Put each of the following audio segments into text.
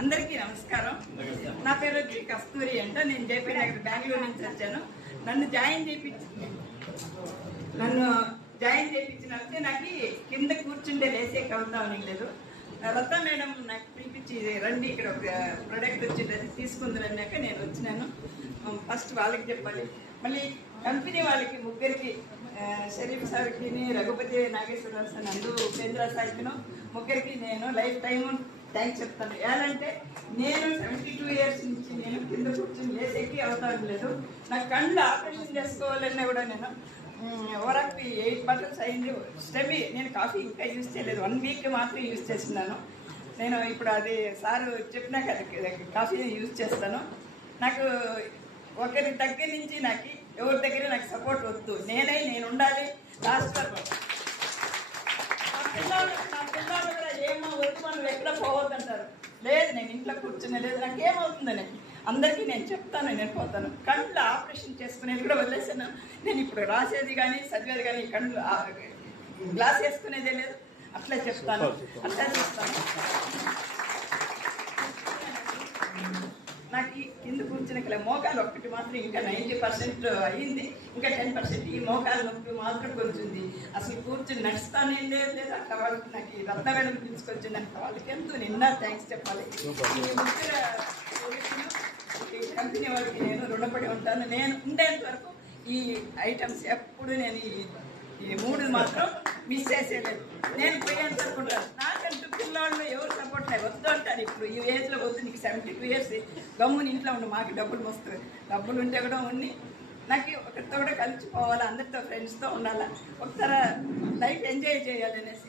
అందరికీ నమస్కారం. నా పేరు వచ్చి కస్తూరి అంట. నేను జేపీ నగర్ బెంగళూరు నుంచి వచ్చాను. నన్ను జాయిన్ చేయించినట్టే నాకు కింద కూర్చుంటే లేసే కవుతాం లేదు. రత్న మేడం నాకు పిలిపించి రండి ఇక్కడ ఒక ప్రొడక్ట్ వచ్చింది అది తీసుకుందరన్నాక నేను వచ్చినాను. ఫస్ట్ వాళ్ళకి చెప్పాలి, మళ్ళీ కంపెనీ వాళ్ళకి ముగ్గురికి షరీఫ్ సార్కి, రఘుపతి నాగేశ్వరరావు సార్, నందు ఉపేంద్ర సార్కిను ముగ్గురికి నేను లైఫ్ టైం థ్యాంక్స్ చెప్తాను. ఏదంటే నేను 72 years నుంచి నేను కింద కూర్చొని లేసేకి అవుతాను లేదు. నాకు కళ్ళు ఆపరేషన్ చేసుకోవాలన్నా కూడా నేను ఓరాక్కి 8 buttons అయింది. స్టెమీ నేను కాఫీ ఇంకా యూజ్ చేయలేదు, 1 week మాత్రం యూజ్ చేస్తున్నాను. నేను ఇప్పుడు అది సారు చెప్పినాక కాఫీ యూజ్ చేస్తాను. నాకు ఒకరి దగ్గర నుంచి నాకు ఎవరి దగ్గర నాకు సపోర్ట్ వద్దు, నేను ఉండాలి లాస్ట్ వరకు. నా పిల్లలు కూడా ఏమో వద్దు మనం ఎక్కడ పోవద్దంటారు. లేదు నేను ఇంట్లో కూర్చునే లేదు, నాకు ఏమవుతుందని అందరికీ నేను చెప్తాను, నేను పోతాను. కళ్ళు ఆపరేషన్ చేసుకునేది కూడా వదిలేసాను. నేను ఇప్పుడు రాసేది కానీ చదివేది కానీ కళ్ళు గ్లాస్ వేసుకునేదే లేదు. అట్లా చెప్తాను, అట్లా చేస్తాను. నాకు కింద కూర్చున్న మోకాలు ఒక్కటి మాత్రం ఇంకా 90% అయ్యింది, ఇంకా 10% ఈ మోకాలు నొప్పి మాత్రం కొంచెంది. అసలు కూర్చుని నడుస్తానే లేదు. అట్లా వాళ్ళకి నాకు ఈ రత్న మేడం తీసుకొచ్చిందంట, వాళ్ళకి ఎంతో నిన్న థ్యాంక్స్ చెప్పాలి. ఈ కంపెనీ వాళ్ళకి నేను రుణపడి ఉంటాను. నేను ఉండేంత వరకు ఈ ఐటమ్స్ ఎప్పుడు నేను ఈ 3 మాత్రం మిస్ చేసేలేదు. నేను పోయేంత అనుకుంటాను. నాకంటూ పిల్లవాళ్ళు ఎవరు సపోర్ట్ లేదు, వద్దు అంటారు. ఇప్పుడు ఈ ఏజ్లో వద్దు, నీకు 72 years గమ్ముని ఇంట్లో ఉండి మాకు డబ్బులు వస్తాయి, డబ్బులు ఉంటే కూడా ఉన్ని నాకు ఒకరితో కూడా కలిసిపోవాలి, అందరితో ఫ్రెండ్స్తో ఉండాలా, ఒకసారి లైఫ్ ఎంజాయ్ చేయాలనేసి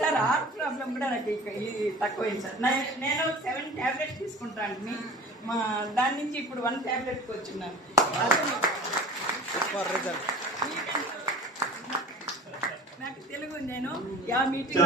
సార్. హార్ట్ ప్రాబ్లం కూడా నాకు తక్కువైంది సార్. నేను 7 tablets తీసుకుంటాను. మా దాని నుంచి ఇప్పుడు 1 tabletకి వచ్చిన్నాను. నాకు తెలుగు నేను యా మీటింగ్